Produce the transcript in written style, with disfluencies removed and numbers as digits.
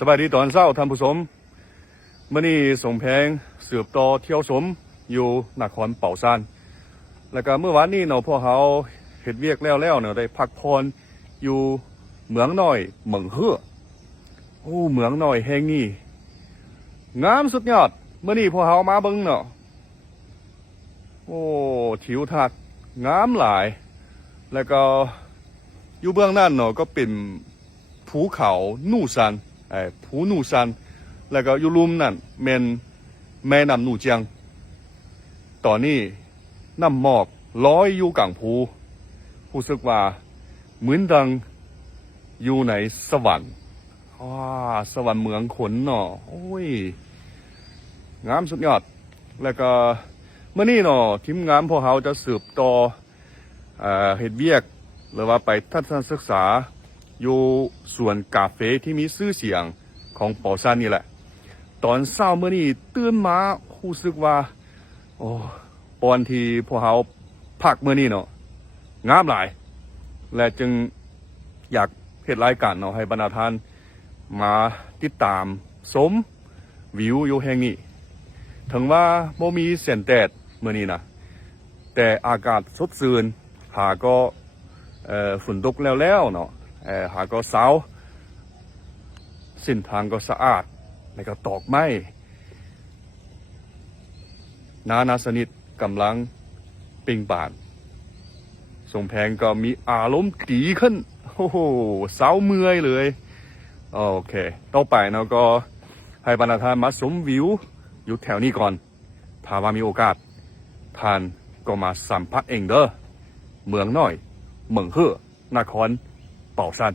สวัสดีตอนเช้าท่านผู้ชมมื่อนี้ส่งแพงสืบต่อเที่ยวชมอยู่นครเป่าซานแล้วก็เมื่อวานนี้เนาะพวกเขาเฮ็ดเวียกแล้วเนาะได้พักผ่อนอยู่เหมืองน้อยเหมืองเฮือโอ้เหมืองน้อยแห่งนี้งามสุดยอดเมื่อนี้พวกเขามาเบิ่งเนาะโอ้ทิวทัศน์งามหลายแล้วก็อยู่เบื้องนั้นเนาะก็เป็นภูเขานูซันภูนูซันแล้วก็อยู่ลุ่มนั่นแม่นแม่น้ำนูเจียงตอนนี้น้ำหมอกลอยอยู่กลางภูรู้สึกว่าเหมือนดังอยู่ในสวรรค์สวรรค์เมืองขนเนาะโอ้ยงามสุดยอดแล้วก็เมื่อนี้เนาะทีมงานพวกเขาจะสืบต่อเฮ็ดเวียกหรือว่าไปทัศนศึกษาอยู่สวนกาแฟที่มีชื่อเสียงของเป่าซานนี่แหละตอนเช้าเมื่อนี้ตื่นมารู้สึกว่าโอ้ปอนที่พวกเขาพักเมื่อนี้เนาะงามหลายและจึงอยากเฮ็ดรายการเนาะให้บรรดาท่านมาติดตามชมวิวอยู่แห่งนี้ถึงว่าบ่มีแสงแดดเมื่อนี้นะแต่อากาศสดชื่นหาก็ฝนตกแล้วเนาะหาก็เช้าเส้นทางก็สะอาดแล้วก็ตอกไม้นาสนิทกำลังเปล่งปลั่นสมแพงก็มีอารมณ์ดีขึ้นโอ้โหเช้าเมื่อยเลยโอเคต่อไปเนาะก็ให้บรรดาท่านมาชมวิวอยู่แถวนี้ก่อนถ้าว่ามีโอกาสท่านก็มาสัมผัสเองเด้อเมืองน้อยเมืองเฮือนครเป่าซาน